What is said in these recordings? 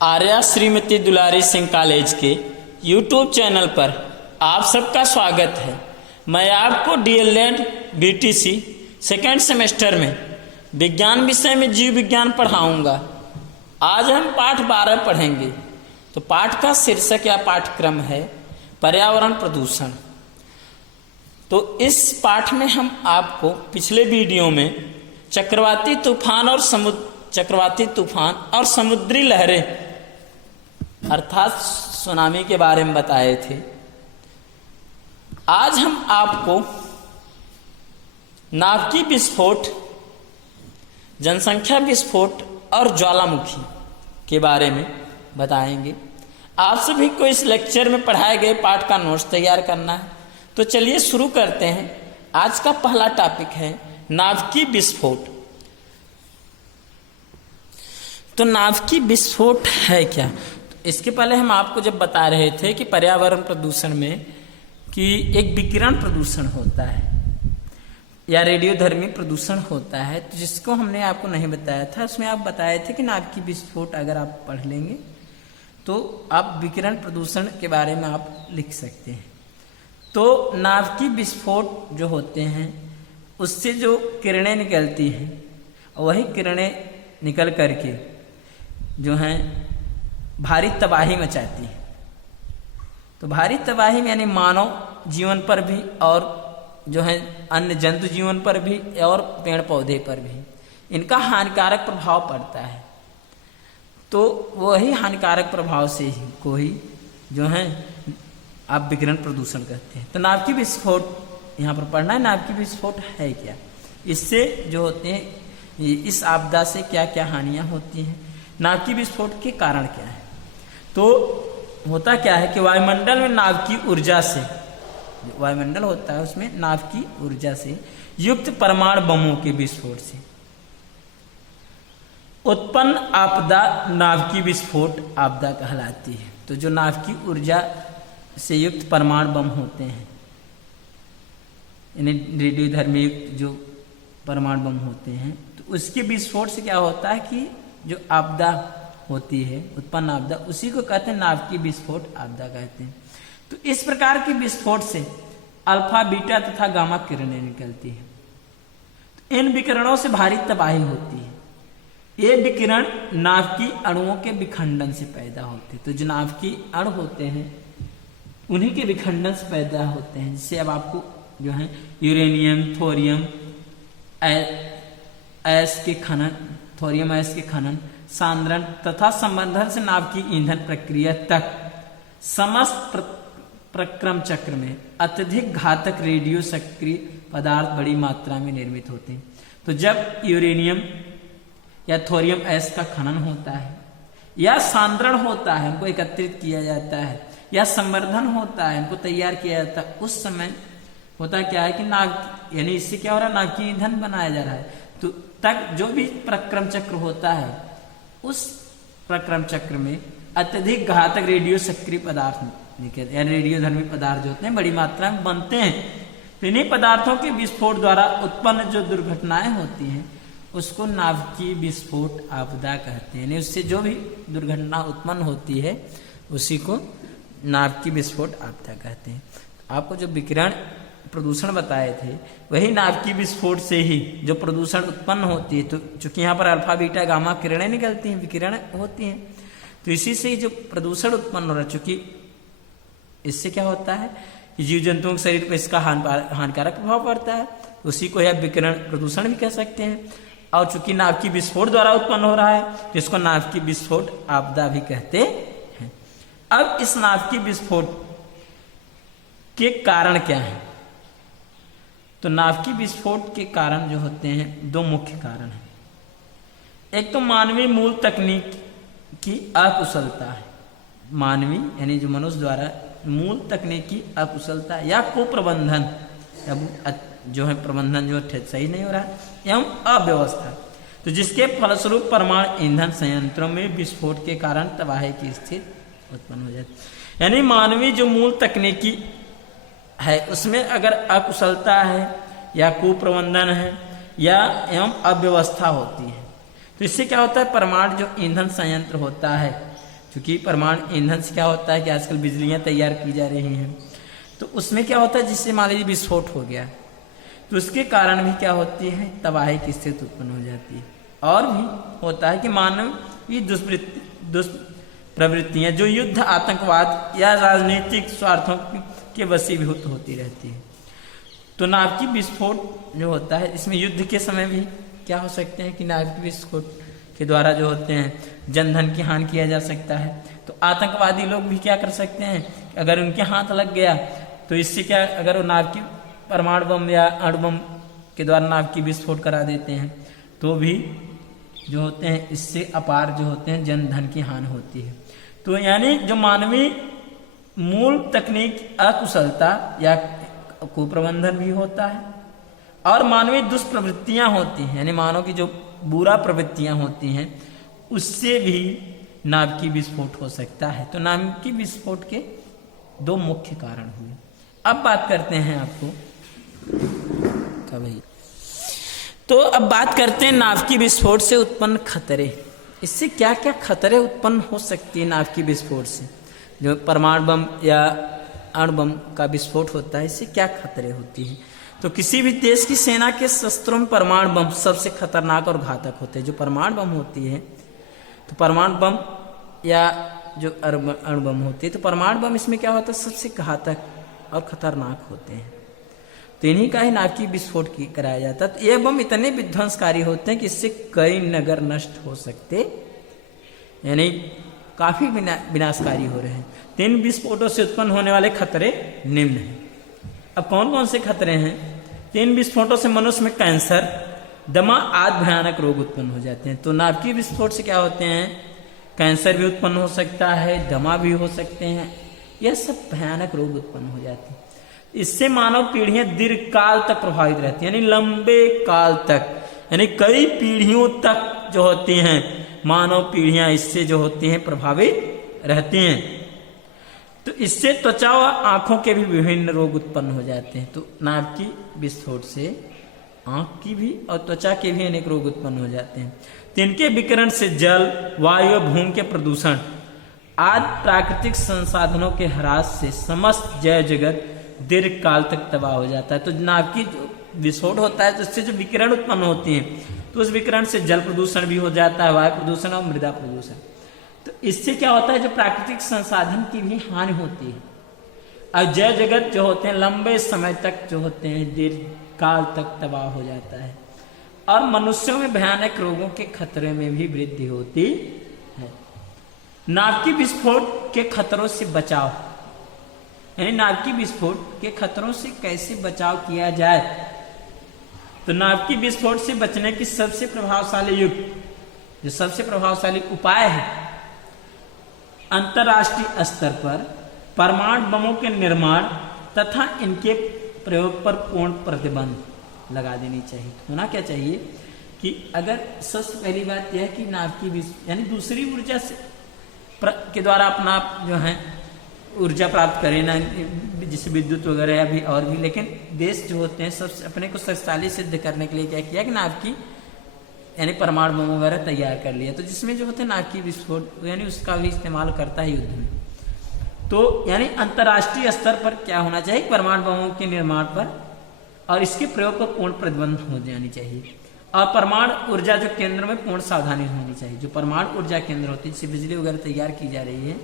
आर्या श्रीमती दुलारी Singh college के YouTube channel पर आप सबका स्वागत है। मैं आपको डीएलएड बीटीसी सेकेंड सेमेस्टर में विज्ञान विषय में जीव विज्ञान पढ़ाऊंगा। आज हम पाठ 12 पढ़ेंगे। तो पाठ का शीर्षक या पाठ्यक्रम है पर्यावरण प्रदूषण। तो इस पाठ में हम आपको पिछले वीडियो में चक्रवाती तूफान और समुद्री लहरें अर्थात सुनामी के बारे में बताए थे। आज हम आपको नाभिकीय विस्फोट, जनसंख्या विस्फोट और ज्वालामुखी के बारे में बताएंगे। आप सभी को इस लेक्चर में पढ़ाए गए पाठ का नोट्स तैयार करना है। तो चलिए शुरू करते हैं। आज का पहला टॉपिक है नाभिकीय विस्फोट। तो नाभिकीय विस्फोट है क्या? तो इसके पहले हम आपको जब बता रहे थे कि पर्यावरण प्रदूषण में कि एक विकिरण प्रदूषण होता है या रेडियोधर्मी प्रदूषण होता है, तो जिसको हमने आपको नहीं बताया था, उसमें आप बताए थे कि नाभिकीय विस्फोट अगर आप पढ़ लेंगे तो आप विकिरण प्रदूषण के बारे में आप लिख सकते हैं। तो नाभिकीय विस्फोट जो होते हैं उससे जो किरणें निकलती हैं, वही किरणें निकल करके जो हैं भारी तबाही मचाती है। तो भारी तबाही में यानी मानव जीवन पर भी और जो है अन्य जंतु जीवन पर भी और पेड़ पौधे पर भी इनका हानिकारक प्रभाव पड़ता है। तो वही हानिकारक प्रभाव से ही को ही जो है आप विकिरण प्रदूषण कहते हैं। तो नाभिकीय विस्फोट यहाँ पर पढ़ना है। नाभिकीय विस्फोट है क्या, इससे जो होते हैं इस आपदा से क्या क्या हानियां होती हैं, नाभिकीय विस्फोट के कारण क्या है। तो होता क्या है कि वायुमंडल में नाभिकीय ऊर्जा से, वायुमंडल होता है उसमें नाभिकीय ऊर्जा से युक्त परमाणु बमों के विस्फोट से उत्पन्न आपदा नाभिकीय विस्फोट आपदा कहलाती है। तो जो नाभिकीय ऊर्जा से युक्त परमाणु बम होते हैं, यानी रेडियोधर्मी युक्त जो परमाणु बम होते हैं, तो उसके विस्फोट से क्या होता है कि जो आपदा होती है, उत्पन्न आपदा, उसी को कहते हैं नाभिकीय विस्फोट आपदा कहते हैं। तो इस प्रकार के विस्फोट से अल्फा, बीटा तथा गामा किरणें निकलती हैं। तो इन विकिरणों से भारी तबाही होती है। ये विकिरण नाभिकीय अणुओं के विखंडन से पैदा होते हैं। तो जो नाभिकीय अणु होते हैं उन्हीं के विखंडन से पैदा होते हैं, जिससे अब आपको जो है यूरेनियम, थोरियम अयस्क के खनन, थोरियम अयस्क के खनन, सांद्रण तथा संवर्धन से नाभिकीय ईंधन प्रक्रिया तक समस्त प्रक्रम चक्र में अत्यधिक घातक रेडियो सक्रिय पदार्थ बड़ी मात्रा में निर्मित होते हैं। तो जब यूरेनियम या थोरियम अयस्क का खनन होता है या सांद्रण होता है, उनको एकत्रित किया जाता है, या संवर्धन होता है, उनको तैयार किया जाता है, उस समय होता क्या है कि यानी इससे क्या हो रहा है, नाभिकीय ईंधन बनाया जा रहा है। तो तक जो भी प्रक्रम चक्र होता है, उस प्रक्रम चक्र में अत्यधिक घातक रेडियो सक्रिय पदार्थ निकलते हैं, रेडियोधर्मी पदार्थ जो होते हैं बड़ी मात्रा में बनते हैं। तो इन्हीं पदार्थों के विस्फोट द्वारा उत्पन्न जो दुर्घटनाएं होती हैं उसको नाभिकीय विस्फोट आपदा कहते हैं। यानी उससे जो भी दुर्घटना उत्पन्न होती है उसी को नाभिकीय विस्फोट आपदा कहते हैं। आपको जो विकिरण प्रदूषण बताए थे वही नाभिकीय विस्फोट से ही जो प्रदूषण उत्पन्न होती है। तो चूंकि यहाँ पर अल्फा, बीटा, गामा किरणें निकलती हैं, विकिरण होती हैं, तो इसी से ही जो प्रदूषण उत्पन्न हो रहा है, चूंकि इससे क्या होता है कि जीव जंतुओं के शरीर पर इसका हानिकारक प्रभाव पड़ता है, उसी को यह विकिरण प्रदूषण भी कह सकते हैं। और चूंकि नाभिकीय विस्फोट द्वारा उत्पन्न हो रहा है तो इसको नाभिकीय विस्फोट आपदा भी कहते हैं। अब इस नाभिकीय विस्फोट के कारण क्या है? तो नाभिकीय विस्फोट के कारण जो होते हैं दो मुख्य कारण हैं। एक तो मानवीय मूल तकनीक की अकुशलता है, मानवीय यानी जो मनुष्य द्वारा मूल तकनीकी अकुशलता या कुप्रबंधन, जो है प्रबंधन जो सही नहीं हो रहा है, एवं अव्यवस्था, तो जिसके फलस्वरूप परमाणु ईंधन संयंत्रों में विस्फोट के कारण तबाही की स्थिति उत्पन्न हो जाती है। यानी मानवीय जो मूल तकनीकी है उसमें अगर अकुशलता है या कुप्रबंधन है या एवं अव्यवस्था होती है, तो इससे क्या होता है, परमाणु जो ईंधन संयंत्र होता है क्योंकि परमाणु ईंधन से क्या होता है कि आजकल बिजलियां तैयार की जा रही हैं, तो उसमें क्या होता है, जिससे मान लीजिए विस्फोट हो गया तो उसके कारण भी क्या होती है, तबाही की स्थिति उत्पन्न हो जाती है। और भी होता है कि मानव की दुष्प्रवृत्तियां जो युद्ध, आतंकवाद या राजनीतिक स्वार्थों के वशीभूत होती रहती है। तो नाभिकीय विस्फोट जो होता है, इसमें युद्ध के समय भी क्या हो सकते हैं कि नाभिकीय विस्फोट के द्वारा जो होते हैं जनधन की हानि किया जा सकता है। तो आतंकवादी लोग भी क्या कर सकते हैं, अगर उनके हाथ लग गया तो इससे क्या, अगर वो नाभिकीय परमाणु बम या अणु बम के द्वारा नाभिकीय विस्फोट करा देते हैं तो भी जो होते हैं इससे अपार जो होते हैं जनधन की हानि होती है। तो यानी जो मानवीय मूल तकनीक अकुशलता या कुप्रबंधन भी होता है, और मानवीय दुष्प्रवृत्तियां होती हैं, यानी मानव की जो बुरा प्रवृत्तियां होती हैं उससे भी नाभिकीय विस्फोट हो सकता है। तो नाभिकीय विस्फोट के दो मुख्य कारण हुए। अब बात करते हैं आपको क्या भाई, तो अब बात करते हैं नाभिकीय विस्फोट से उत्पन्न खतरे। इससे क्या क्या खतरे उत्पन्न हो सकती है नाभिकीय विस्फोट से। जो परमाणु बम या अणु बम का विस्फोट होता है, इससे क्या खतरे होती है। तो किसी भी देश की सेना के शस्त्रों में परमाणु बम सबसे खतरनाक और घातक होते हैं। जो परमाणु बम होती है, तो परमाणु बम या जो अणु बम होती है, तो परमाणु बम इसमें क्या होता है, सबसे घातक और खतरनाक होते हैं। तो इन्हीं का ही नाभिकीय विस्फोट कराया जाता है। तो ये बम इतने विध्वंसकारी होते हैं कि इससे कई नगर नष्ट हो सकते, यानी काफी विनाशकारी हो रहे हैं। तो इन विस्फोटों से उत्पन्न होने वाले खतरे निम्न हैं। अब कौन कौन से खतरे हैं। तो इन विस्फोटों से मनुष्य में कैंसर, दमा आदि भयानक रोग उत्पन्न हो जाते हैं। तो नाभिकीय विस्फोट से क्या होते हैं, कैंसर भी उत्पन्न हो सकता है, दमा भी हो सकते हैं, यह सब भयानक रोग उत्पन्न हो जाते हैं। इससे मानव पीढ़ियां दीर्घकाल तक प्रभावित रहती हैं, यानी लंबे काल तक, यानी कई पीढ़ियों तक जो होती हैं मानव पीढ़ियां इससे जो होती हैं प्रभावित रहती हैं। तो इससे त्वचा व आंखों के भी विभिन्न रोग उत्पन्न हो जाते हैं। तो नाभिकीय विस्फोट से आंख की भी और त्वचा के भी अनेक रोग उत्पन्न हो जाते हैं। तो इनके विकिरण से जल, वायु, भूमि के प्रदूषण आदि प्राकृतिक संसाधनों के ह्रास से समस्त जैव जगत दीर्घ काल तक तबाह हो जाता है। तो नाभिकीय जो विस्फोट होता है, तो इससे जो विकिरण उत्पन्न होती है, तो उस विकिरण से जल प्रदूषण भी हो जाता है, वायु प्रदूषण और मृदा प्रदूषण। तो इससे क्या होता है, जो प्राकृतिक संसाधन की भी हानि होती है, और जैव जगत जो होते हैं लंबे समय तक जो होते हैं दीर्घ काल तक तबाह हो जाता है, और मनुष्यों में भयानक रोगों के खतरे में भी वृद्धि होती है। नाभिकीय विस्फोट के खतरों से बचाव, यानी नाभिकीय विस्फोट के खतरों से कैसे बचाव किया जाए। तो नाभिकीय विस्फोट से बचने की सबसे प्रभावशाली युक्ति, जो सबसे प्रभावशाली उपाय है, अंतर्राष्ट्रीय स्तर पर परमाणु बमों के निर्माण तथा इनके प्रयोग पर पूर्ण प्रतिबंध लगा देनी चाहिए। होना क्या चाहिए कि अगर सबसे पहली बात यह है कि नाभिकीय यानी दूसरी ऊर्जा से के द्वारा अपना जो है ऊर्जा प्राप्त करें ना, जैसे विद्युत वगैरह या भी और भी, लेकिन देश जो होते हैं सबसे अपने को शक्तिशाली सिद्ध करने के लिए क्या किया कि नाभिकीय यानी परमाणु बम वगैरह तैयार कर लिया। तो जिसमें जो होते हैं नाभिकीय विस्फोट यानी उसका भी इस्तेमाल करता है युद्ध में। तो यानी अंतर्राष्ट्रीय स्तर पर क्या होना चाहिए, परमाणु बमों के निर्माण पर और इसके प्रयोग पर पूर्ण प्रतिबंध हो जानी चाहिए। और परमाणु ऊर्जा जो केंद्र में पूर्ण सावधानी होनी चाहिए। जो परमाणु ऊर्जा केंद्र होती है जिससे बिजली वगैरह तैयार की जा रही है,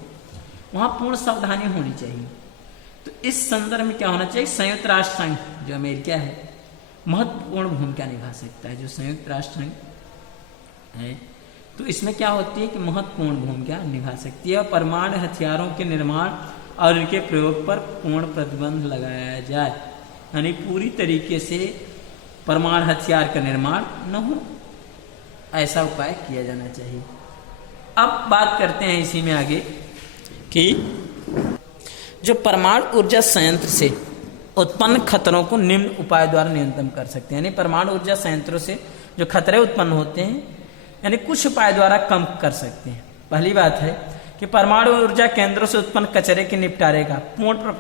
वहां पूर्ण सावधानी होनी चाहिए। तो इस संदर्भ में क्या होना चाहिए, संयुक्त राष्ट्र संघ जो अमेरिका है महत्वपूर्ण भूमिका निभा सकता है। जो संयुक्त राष्ट्र संघ है तो इसमें क्या होती है कि महत्वपूर्ण भूमिका निभा सकती है और परमाणु हथियारों के निर्माण और इनके प्रयोग पर पूर्ण प्रतिबंध लगाया जाए, यानी पूरी तरीके से परमाणु हथियार का निर्माण न हो, ऐसा उपाय किया जाना चाहिए। अब बात करते हैं इसी में आगे कि जो परमाणु ऊर्जा संयंत्र से उत्पन्न खतरों को निम्न उपाय द्वारा न्यूनतम कर सकते हैं। यानी परमाणु ऊर्जा संयंत्रों से जो खतरे उत्पन्न होते हैं यानी कुछ उपाय द्वारा कम कर सकते हैं। पहली बात है कि परमाणु ऊर्जा केंद्रों से उत्पन्न कचरे के निपटारे का पूर्ण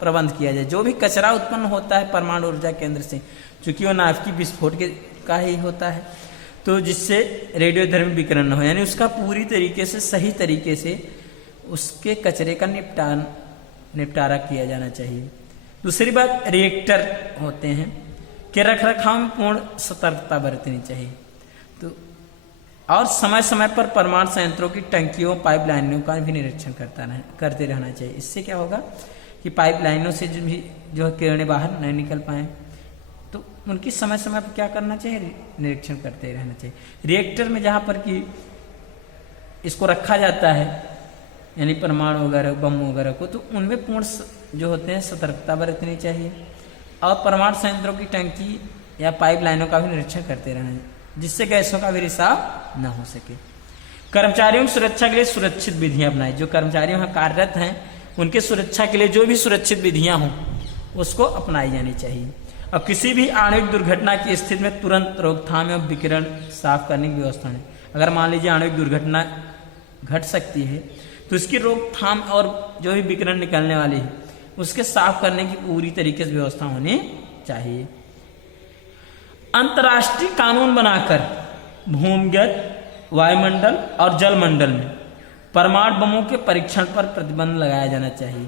प्रबंध किया जाए। जो भी कचरा उत्पन्न होता है परमाणु ऊर्जा केंद्र से, चूंकि वो नाभिकीय विस्फोट का ही होता है, तो जिससे रेडियोधर्मी विकिरण न हो, यानी उसका पूरी तरीके से सही तरीके से उसके कचरे का निपटारा किया जाना चाहिए। दूसरी बात, रिएक्टर होते हैं कि रख रखाव में पूर्ण सतर्कता बरतनी चाहिए। तो और समय समय पर परमाणु संयंत्रों की टंकियों पाइपलाइनों का भी निरीक्षण करते रहना चाहिए। इससे क्या होगा कि पाइपलाइनों से जो किरणें बाहर नहीं निकल पाए, तो उनकी समय समय पर क्या करना चाहिए, निरीक्षण करते रहना चाहिए। रिएक्टर में जहाँ पर कि इसको रखा जाता है, यानी परमाणु वगैरह बम वगैरह को, तो उनमें पूर्ण जो होते हैं सतर्कता बरतनी चाहिए। और परमाणु संयंत्रों की टंकी या पाइपलाइनों का भी निरीक्षण करते रहना चाहिए, जिससे गैसों का भी रिसाव न हो सके। कर्मचारियों की सुरक्षा के लिए सुरक्षित विधियां अपनाई। जो कर्मचारी वहां कार्यरत हैं उनके सुरक्षा के लिए जो भी सुरक्षित विधियां हों उसको अपनाई जानी चाहिए। और किसी भी आणविक दुर्घटना की स्थिति में तुरंत रोकथाम एवं विकिरण साफ करने की व्यवस्था है। अगर मान लीजिए आणविक दुर्घटना घट सकती है तो इसकी रोकथाम और जो भी विकिरण निकलने वाली है उसके साफ करने की पूरी तरीके से व्यवस्था होनी चाहिए। अंतर्राष्ट्रीय कानून बनाकर भूमिगत, वायुमंडल और जलमंडल में परमाणु बमों के परीक्षण पर प्रतिबंध लगाया जाना चाहिए।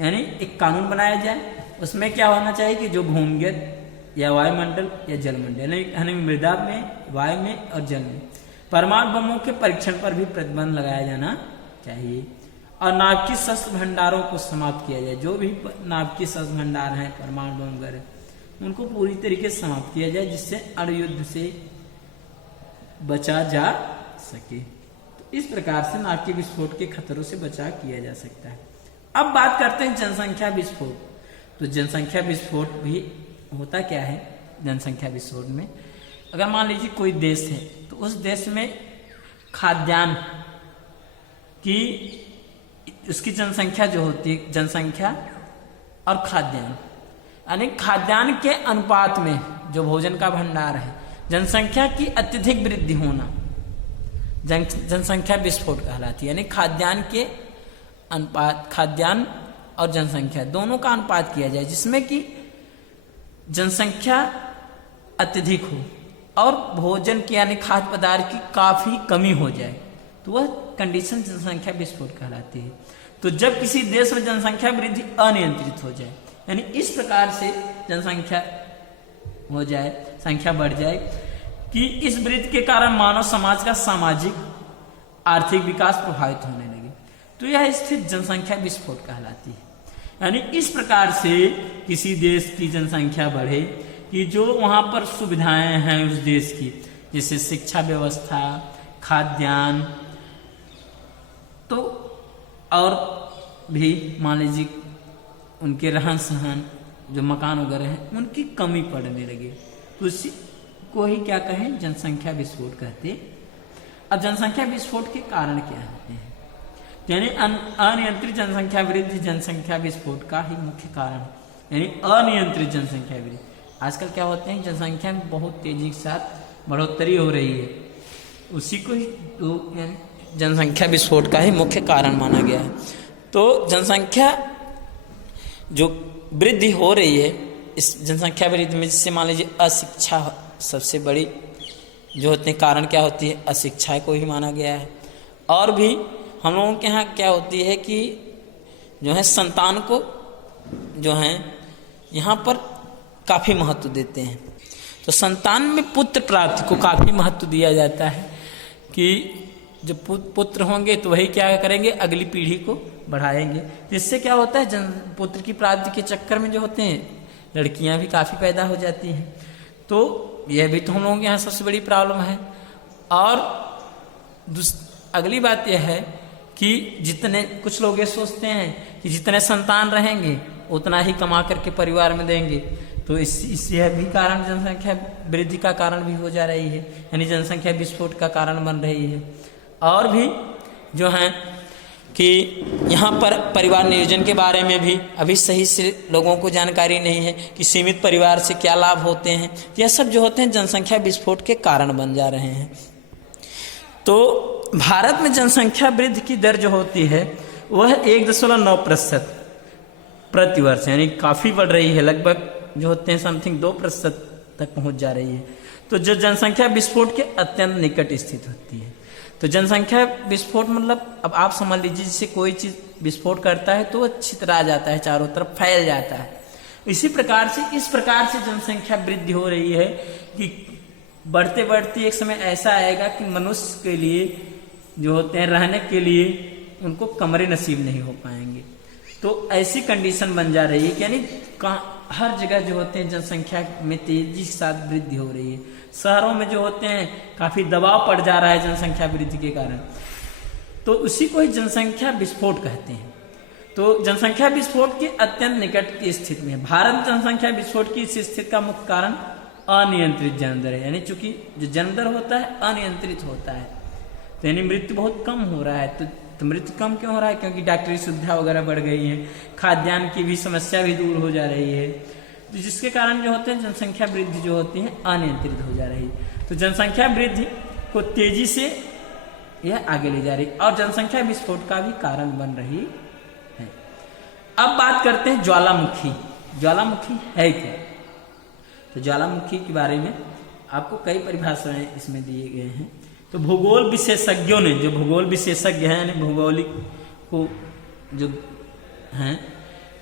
यानी एक कानून बनाया जाए, उसमें क्या होना चाहिए कि जो भूमिगत या वायुमंडल या जलमंडल यानी मृदा में, वायु में और जल में परमाणु बमों के परीक्षण पर भी प्रतिबंध लगाया जाना चाहिए। और नाभिकीय शस्त्र भंडारों को समाप्त किया जाए। जो भी नाभिकीय शस्त्र भंडार हैं, परमाणु बम वगैरह, उनको पूरी तरीके से समाप्त किया जाए, जिससे अणुयुद्ध से बचा जा सके। तो इस प्रकार से नाभिकीय विस्फोट के खतरों से बचाव किया जा सकता है। अब बात करते हैं जनसंख्या विस्फोट। तो जनसंख्या विस्फोट भी होता क्या है? जनसंख्या विस्फोट में अगर मान लीजिए कोई देश है तो उस देश में खाद्यान्न की उसकी जनसंख्या जो होती है, जनसंख्या और खाद्यान्न, यानी खाद्यान्न के अनुपात में जो भोजन का भंडार है, जनसंख्या की अत्यधिक वृद्धि होना जनसंख्या विस्फोट कहलाती है। यानी खाद्यान्न के अनुपात, खाद्यान्न और जनसंख्या दोनों का अनुपात किया जाए जिसमें कि जनसंख्या अत्यधिक हो और भोजन की यानी खाद्य पदार्थ की काफी कमी हो जाए, तो वह कंडीशन जनसंख्या विस्फोट कहलाती है। तो जब किसी देश में जनसंख्या वृद्धि अनियंत्रित हो जाए, यानी इस प्रकार से जनसंख्या हो जाए, संख्या बढ़ जाए कि इस वृद्धि के कारण मानव समाज का सामाजिक आर्थिक विकास प्रभावित होने लगे, तो यह स्थिति जनसंख्या विस्फोट कहलाती है। यानी इस प्रकार से किसी देश की जनसंख्या बढ़े कि जो वहां पर सुविधाएं हैं उस देश की, जैसे शिक्षा व्यवस्था, खाद्यान्न, तो और भी मान लीजिए उनके रहन सहन, जो मकान वगैरह हैं, उनकी कमी पड़ने लगे, तो उसी को ही क्या कहें, जनसंख्या विस्फोट कहते। अब जनसंख्या विस्फोट के कारण क्या होते हैं? यानी अनियंत्रित जनसंख्या वृद्धि जनसंख्या विस्फोट का ही मुख्य कारण, यानी अनियंत्रित जनसंख्या वृद्धि। आजकल क्या होते हैं, जनसंख्या में बहुत तेजी के साथ बढ़ोतरी हो रही है, उसी को ही तो जनसंख्या विस्फोट का ही मुख्य कारण माना गया है। तो जनसंख्या जो वृद्धि हो रही है, इस जनसंख्या वृद्धि में जिससे मान लीजिए अशिक्षा सबसे बड़ी जो होते हैं कारण क्या होती है, अशिक्षा को ही माना गया है। और भी हम लोगों के यहाँ क्या होती है कि जो है संतान को जो है यहाँ पर काफ़ी महत्व देते हैं। तो संतान में पुत्र प्राप्ति को काफ़ी महत्व दिया जाता है कि जो पुत्र होंगे तो वही क्या करेंगे, अगली पीढ़ी को बढ़ाएंगे। जिससे क्या होता है, पुत्र की प्राप्ति के चक्कर में जो होते हैं लड़कियां भी काफ़ी पैदा हो जाती हैं। तो यह भी तो हम लोगों के यहाँ सबसे बड़ी प्रॉब्लम है। और अगली बात यह है कि जितने कुछ लोग ये सोचते हैं कि जितने संतान रहेंगे उतना ही कमा करके परिवार में देंगे, तो इससे भी कारण जनसंख्या वृद्धि का कारण भी हो जा रही है, यानी जनसंख्या विस्फोट का कारण बन रही है। और भी जो है कि यहाँ पर परिवार नियोजन के बारे में भी अभी सही से लोगों को जानकारी नहीं है कि सीमित परिवार से क्या लाभ होते हैं। यह सब जो होते हैं जनसंख्या विस्फोट के कारण बन जा रहे हैं। तो भारत में जनसंख्या वृद्धि की दर जो होती है वह 1.9% प्रतिवर्ष, यानी काफ़ी बढ़ रही है, लगभग जो होते हैं समथिंग 2% तक पहुँच जा रही है। तो जो जनसंख्या विस्फोट के अत्यंत निकट स्थित होती है। तो जनसंख्या विस्फोट मतलब अब आप समझ लीजिए, जैसे कोई चीज विस्फोट करता है तो वो छितरा जाता है, चारों तरफ फैल जाता है। इसी प्रकार से इस प्रकार से जनसंख्या वृद्धि हो रही है कि बढ़ते बढ़ते एक समय ऐसा आएगा कि मनुष्य के लिए जो होते हैं रहने के लिए उनको कमरे नसीब नहीं हो पाएंगे। तो ऐसी कंडीशन बन जा रही है कि यानी हर जगह जो होते हैं जनसंख्या में तेजी के साथ वृद्धि हो रही है। शहरों में जो होते हैं काफी दबाव पड़ जा रहा है जनसंख्या वृद्धि के कारण, तो उसी को ही जनसंख्या विस्फोट कहते हैं। तो जनसंख्या विस्फोट के अत्यंत निकट की स्थिति में भारत जनसंख्या विस्फोट की इस स्थिति का मुख्य कारण अनियंत्रित जन्म दर है। यानी चूंकि जो जन्म दर होता है अनियंत्रित होता है, तो यानी मृत्यु बहुत कम हो रहा है। तो मृत्यु कम क्यों हो रहा है? क्योंकि डॉक्टरी सुविधा वगैरह बढ़ गई है, खाद्यान्न की भी समस्या भी दूर हो जा रही है, तो जिसके कारण जो होते हैं जनसंख्या वृद्धि जो होती है अनियंत्रित हो जा रही है। तो जनसंख्या वृद्धि को तेजी से यह आगे ले जा रही है और जनसंख्या विस्फोट का भी कारण बन रही है। अब बात करते हैं ज्वालामुखी। ज्वालामुखी है क्या? तो ज्वालामुखी के बारे में आपको कई परिभाषाएं इसमें दिए गए हैं। तो भूगोल विशेषज्ञों ने, जो भूगोल विशेषज्ञ हैं यानी भौगोलिक को जो हैं,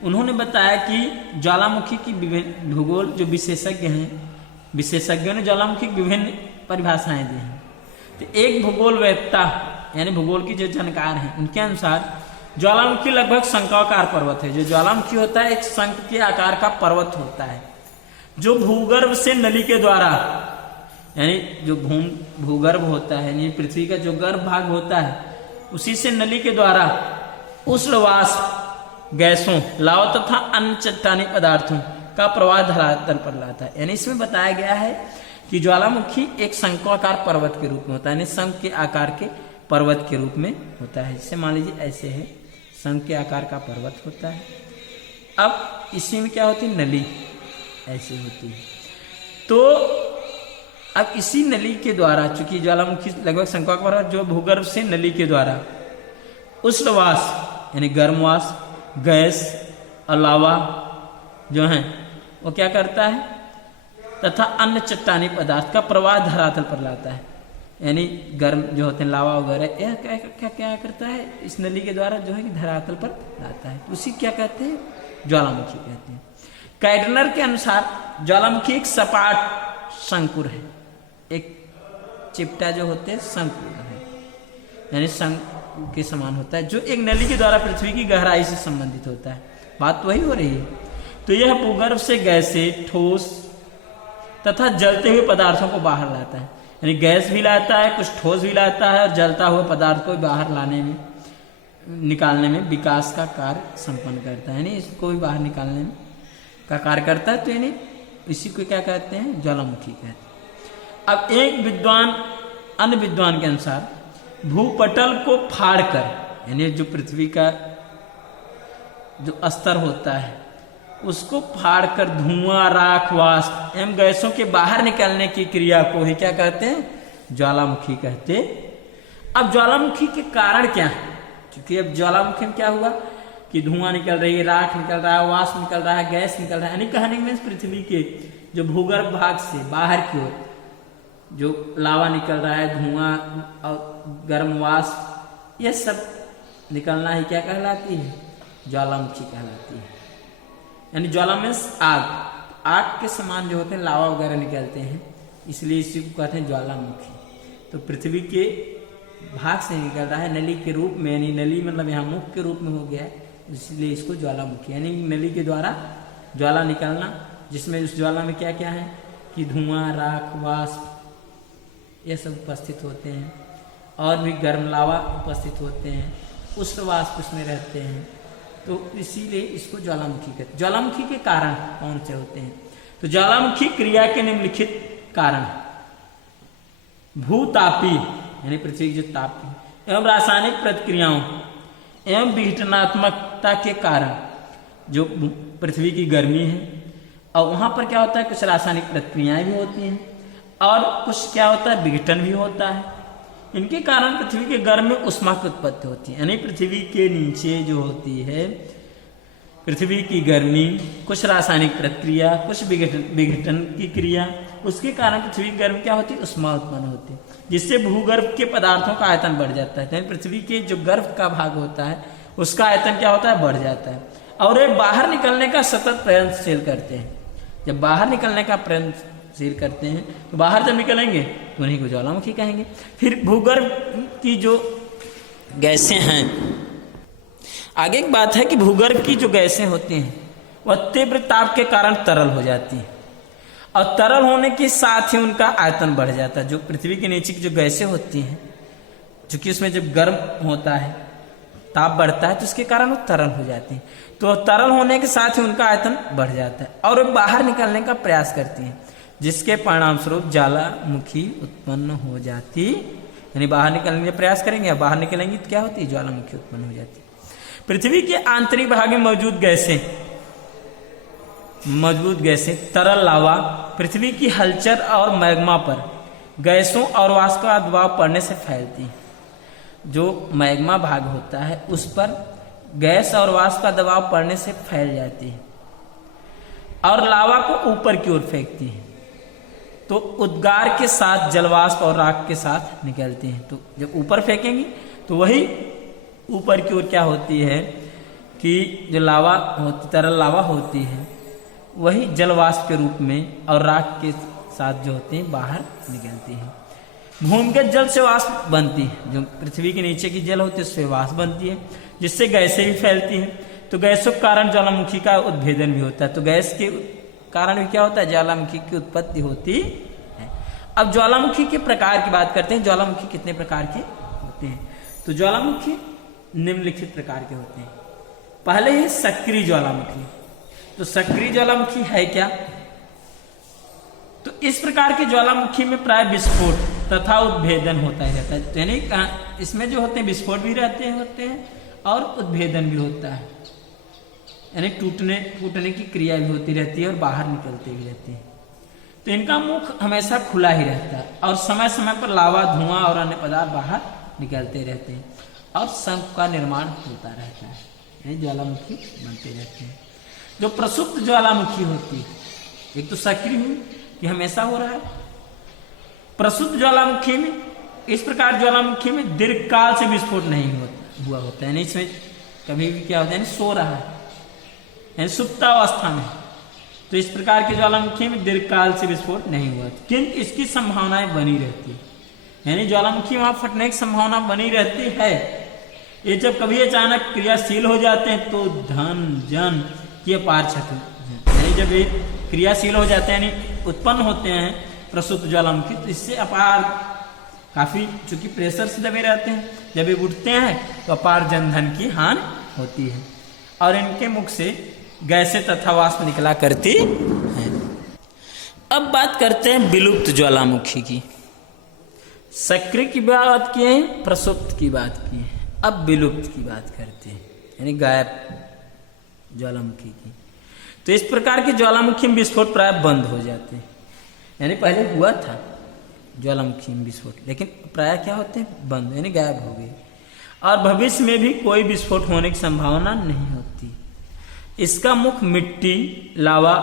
उन्होंने बताया कि ज्वालामुखी की विभिन्न भूगोल जो विशेषज्ञ हैं, विशेषज्ञों ने ज्वालामुखी की विभिन्न परिभाषाएं दी हैं। तो एक भूगोल वेत्ता यानी भूगोल की जो जानकार हैं उनके अनुसार ज्वालामुखी लगभग शंक्वाकार पर्वत है। जो ज्वालामुखी होता है एक शंख के आकार का पर्वत होता है जो भूगर्भ से नली के द्वारा, यानी जो भूगर्भ होता है यानी पृथ्वी का जो गर्भ भाग होता है उसी से नली के द्वारा उष्ण वाष्प गैसों, लावा तथा अन्य चट्टानी पदार्थों का प्रवाह धरातल पर लाता है। यानी इसमें बताया गया है कि ज्वालामुखी एक शंक्वाकार पर्वत के रूप में होता है, यानी शंख के आकार के पर्वत के रूप में होता है। जैसे मान लीजिए ऐसे है, शंख के आकार का पर्वत होता है। अब इसी में क्या होती है? नली ऐसी होती है। तो अब इसी नली के द्वारा, चूंकि ज्वालामुखी लगभग शंक्वाकार पर्वत जो भूगर्भ से नली के द्वारा उष्णवाष्प यानी गर्मवाष्प, गैस और लावा जो है वो क्या करता है तथा अन्य चट्टानी पदार्थ का प्रवाह धरातल पर लाता है। यानी गर्म जो होते हैं लावा वगैरह, यह क्या करता है? इस नली के द्वारा जो है कि धरातल पर लाता है। उसी क्या कहते हैं? ज्वालामुखी कहते हैं। कैडनर के अनुसार ज्वालामुखी एक सपाट शंकुर है, एक चिपटा जो होते हैं शंकुर है, यानी शंख के समान होता है, जो एक नली के द्वारा पृथ्वी की गहराई से संबंधित होता है। बात तो वही हो रही है। तो यह भूगर्भ से गैसें, ठोस तथा जलते हुए पदार्थों को बाहर लाता है। यानी गैस भी लाता है, कुछ ठोस भी लाता है और जलता हुआ पदार्थ को बाहर लाने में, निकालने में विकास का कार्य संपन्न करता है, यानी इसको भी बाहर निकालने में का कार्य करता है। तो यानी इसी को क्या कहते हैं? ज्वालामुखी कहते हैं। अब एक विद्वान अन्य विद्वान के अनुसार भूपटल को फाड़कर, यानी जो पृथ्वी का जो स्तर होता है उसको फाड़कर धुआं, राख, वाष्प एवं गैसों के बाहर निकलने की क्रिया को ही क्या कहते हैं? ज्वालामुखी कहते। अब ज्वालामुखी के कारण क्या है? क्योंकि अब ज्वालामुखी में क्या हुआ कि धुआं निकल रही है, राख निकल रहा है, वाष्प निकल रहा है, गैस निकल रहा है, यानी कहने में पृथ्वी के जो भूगर्भ भाग से बाहर की ओर जो लावा निकल रहा है, धुआं और गर्म वाष्प, यह सब निकलना ही क्या कहलाती है? ज्वालामुखी कहलाती है। यानी ज्वाला में आग के समान जो होते हैं लावा वगैरह निकलते हैं, इसलिए इसी को कहते हैं ज्वालामुखी। तो पृथ्वी के भाग से निकल रहा है नली के रूप में, यानी नली मतलब यहाँ मुख के रूप में हो गया है, इसलिए इसको ज्वालामुखी, यानी नली के द्वारा ज्वाला निकलना, जिसमें उस ज्वाला में क्या क्या है कि धुआं, राख, वाष्प ये सब उपस्थित होते हैं और भी गर्म लावा उपस्थित होते हैं, उष्ण वाष्प उसमें रहते हैं। तो इसीलिए इसको ज्वालामुखी कहते हैं। ज्वालामुखी के कारण कौन से होते हैं? तो ज्वालामुखी क्रिया के निम्नलिखित कारण: भूतापी यानी पृथ्वी की जो ताप एवं रासायनिक प्रतिक्रियाओं एवं विघटनात्मकता के कारण जो पृथ्वी की गर्मी है, और वहां पर क्या होता है कुछ रासायनिक प्रतिक्रियाएं भी होती हैं और कुछ क्या होता है विघटन भी होता है। इनके कारण पृथ्वी के गर्भ में उष्मा की उत्पत्ति होती है, यानी पृथ्वी के नीचे जो होती है पृथ्वी की गर्मी, कुछ रासायनिक प्रक्रिया, कुछ विघटन की क्रिया, उसके कारण पृथ्वी की गर्मी क्या होती है, उष्मा उत्पन्न होती है, जिससे भूगर्भ के पदार्थों का आयतन बढ़ जाता है। यानी पृथ्वी के जो गर्भ का भाग होता है उसका आयतन क्या होता है, बढ़ जाता है। और ये बाहर निकलने का सतत प्रयत्नशील करते हैं। जब बाहर निकलने का प्रयत्नशील करते हैं तो बाहर जब निकलेंगे तो उन्हीं को ज्वालामुखी कहेंगे। फिर भूगर्भ की जो गैसें हैं, आगे एक बात है कि भूगर्भ की जो गैसें होती हैं वह तीव्र ताप के कारण तरल हो जाती हैं, और तरल होने के साथ ही उनका आयतन बढ़ जाता है। जो पृथ्वी के नीचे की जो गैसें होती हैं, चूंकि उसमें जब गर्म होता है, ताप बढ़ता है, तो उसके कारण वो तरल हो जाती हैं। तो तरल होने के साथ ही उनका आयतन बढ़ जाता है और वे बाहर निकलने का प्रयास करती हैं, जिसके परिणाम स्वरूप ज्वालामुखी उत्पन्न हो जाती। यानी बाहर निकलने का प्रयास करेंगे या बाहर निकलेंगी तो क्या होती है, ज्वालामुखी उत्पन्न हो जाती है। पृथ्वी के आंतरिक भाग में मौजूद गैसें तरल लावा पृथ्वी की हलचल और मैग्मा पर गैसों और वाष्प का दबाव पड़ने से फैलती है। जो मैग्मा भाग होता है उस पर गैस और वाष्प का दबाव पड़ने से फैल जाती है और लावा को ऊपर की ओर फेंकती है। तो उद्गार के साथ जलवाष्प और राख के साथ निकलती हैं। तो जब ऊपर फेंकेंगी तो वही ऊपर की ओर क्या होती है कि जो लावा होती, तरल लावा होती है, वही जलवाष्प के रूप में और राख के साथ जो होते हैं बाहर निकलती है। भूमिगत जल से वाष्प बनती है। जो पृथ्वी के नीचे की जल होती है उससे वाष्प बनती है, जिससे गैसें भी फैलती हैं। तो गैसों के कारण ज्वालामुखी का उद्भेदन भी होता है। तो गैस के कारण भी क्या होता है, ज्वालामुखी की उत्पत्ति होती है। अब ज्वालामुखी के प्रकार की बात करते हैं। ज्वालामुखी कितने प्रकार के होते हैं? तो ज्वालामुखी निम्नलिखित प्रकार के होते हैं। पहले है सक्रिय ज्वालामुखी। तो सक्रिय ज्वालामुखी है क्या? तो इस प्रकार के ज्वालामुखी में प्राय विस्फोट तथा उद्भेदन होता ही रहता है। यानी इसमें जो होते हैं विस्फोट भी होते हैं और उद्भेदन भी होता है, यानी टूटने की क्रिया भी होती रहती है और बाहर निकलते भी रहते हैं। तो इनका मुख हमेशा खुला ही रहता है और समय समय पर लावा, धुआं और अन्य पदार्थ बाहर निकलते रहते हैं और शंख का निर्माण होता रहता है, यानी ज्वालामुखी बनते रहते हैं। जो प्रसुप्त ज्वालामुखी होती है, एक तो सक्रिय हुई कि हमेशा हो रहा है। प्रसुप्त ज्वालामुखी में इस प्रकार ज्वालामुखी में दीर्घकाल से विस्फोट नहीं हुआ होता है, इसमें कभी भी क्या होता है, सो रहा है, यानी सुप्तावस्था में। तो इस प्रकार के ज्वालामुखी में दीर्घकाल से विस्फोट नहीं हुआ, किंतु इसकी संभावनाएं बनी रहती है, यानी ज्वालामुखी वहां फटने की संभावना बनी रहती है। ये जब कभी अचानक क्रियाशील हो जाते हैं तो धन जन की अपार क्षति, यानी जब ये क्रियाशील हो जाते हैं यानी उत्पन्न होते हैं प्रसुप्त ज्वालामुखी, तो इससे अपार काफी चूंकि प्रेशर से दबे रहते हैं, जब ये उठते हैं तो अपार जनधन की हानि होती है और इनके मुख से गैसें तथा वाष्प निकला करती है। अब बात करते हैं विलुप्त ज्वालामुखी की। सक्रिय की बात की है, प्रसुप्त की बात की है, अब विलुप्त की बात करते हैं, यानी गायब ज्वालामुखी की। तो इस प्रकार के ज्वालामुखी में विस्फोट प्राय बंद हो जाते हैं, यानी पहले हुआ था ज्वालामुखी में विस्फोट, लेकिन प्राय क्या होते हैं, बंद, यानी गायब हो गए और भविष्य में भी कोई विस्फोट होने की संभावना नहीं होती। इसका मुख मिट्टी, लावा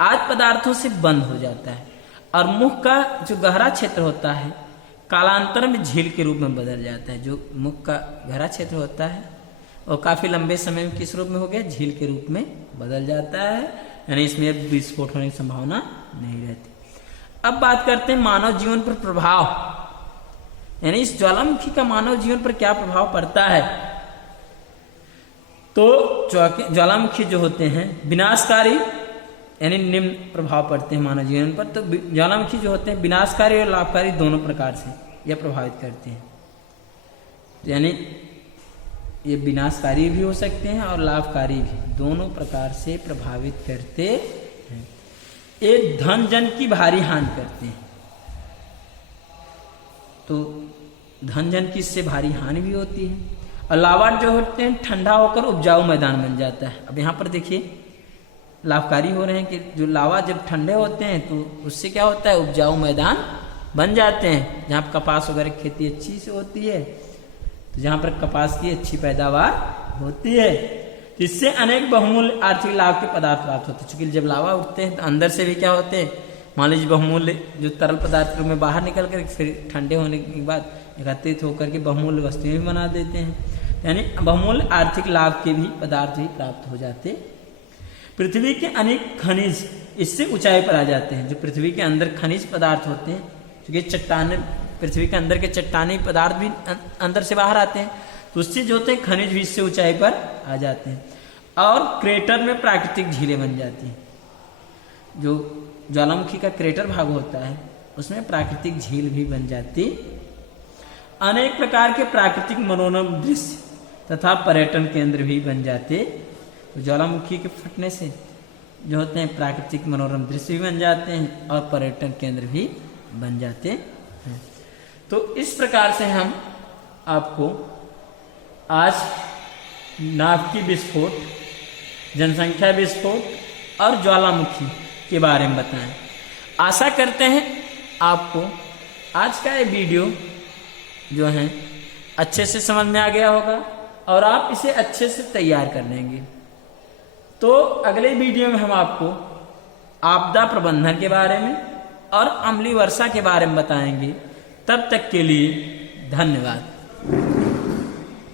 आदि पदार्थों से बंद हो जाता है और मुख का जो गहरा क्षेत्र होता है कालांतर में झील के रूप में बदल जाता है। जो मुख का गहरा क्षेत्र होता है और काफी लंबे समय में किस रूप में हो गया, झील के रूप में बदल जाता है, यानी इसमें विस्फोट होने की संभावना नहीं रहती। अब बात करते हैं मानव जीवन पर प्रभाव, यानी इस ज्वालामुखी का मानव जीवन पर क्या प्रभाव पड़ता है। तो ज्वालामुखी जो होते हैं विनाशकारी, यानी निम्न प्रभाव पड़ते हैं मानव जीवन पर। तो ज्वालामुखी जो होते हैं विनाशकारी और लाभकारी दोनों प्रकार से यह प्रभावित करते हैं, यानी ये विनाशकारी भी हो सकते हैं और लाभकारी भी, दोनों प्रकार से प्रभावित करते हैं। एक धन जन की भारी हानि करते हैं, तो धन जन की इससे भारी हानि भी होती है। और लावा जो होते हैं ठंडा होकर उपजाऊ मैदान बन जाता है। अब यहाँ पर देखिए लाभकारी हो रहे हैं कि जो लावा जब ठंडे होते हैं तो उससे क्या होता है, उपजाऊ मैदान बन जाते हैं, जहाँ पर कपास वगैरह खेती अच्छी से होती है, तो जहाँ पर कपास की अच्छी पैदावार होती है। इससे अनेक बहुमूल्य आर्थिक लाभ के पदार्थ प्राप्त होते हैं। चूंकि जब लावा उठते हैं तो अंदर से भी क्या होते हैं, मान लीजिए बहुमूल्य जो तरल पदार्थ में बाहर निकल कर फिर ठंडे होने के बाद एकत्रित होकर के बहुमूल्य वस्तुएं भी बना देते हैं। यानी बहुमूल्य आर्थिक लाभ के भी पदार्थ भी प्राप्त हो जाते। पृथ्वी के अनेक खनिज इससे ऊंचाई पर आ जाते हैं। जो पृथ्वी के अंदर खनिज पदार्थ होते हैं, क्योंकि चट्टाने पृथ्वी के अंदर के चट्टानी पदार्थ भी अंदर से बाहर आते हैं, तो उससे जो होते हैं खनिज भी इससे ऊंचाई पर आ जाते हैं। और क्रेटर में प्राकृतिक झीलें बन जाती हैं। जो ज्वालामुखी का क्रेटर भाग होता है उसमें प्राकृतिक झील भी बन जाती। अनेक प्रकार के प्राकृतिक मनोरम दृश्य तथा पर्यटन केंद्र भी बन जाते। तो ज्वालामुखी के फटने से जो होते हैं प्राकृतिक मनोरम दृश्य भी बन जाते हैं और पर्यटन केंद्र भी बन जाते हैं। तो इस प्रकार से हम आपको आज नाभिकीय विस्फोट, जनसंख्या विस्फोट और ज्वालामुखी के बारे में बताएं। आशा करते हैं आपको आज का ये वीडियो जो है अच्छे से समझ में आ गया होगा और आप इसे अच्छे से तैयार कर लेंगे। तो अगले वीडियो में हम आपको आपदा प्रबंधन के बारे में और अम्लीय वर्षा के बारे में बताएंगे। तब तक के लिए धन्यवाद।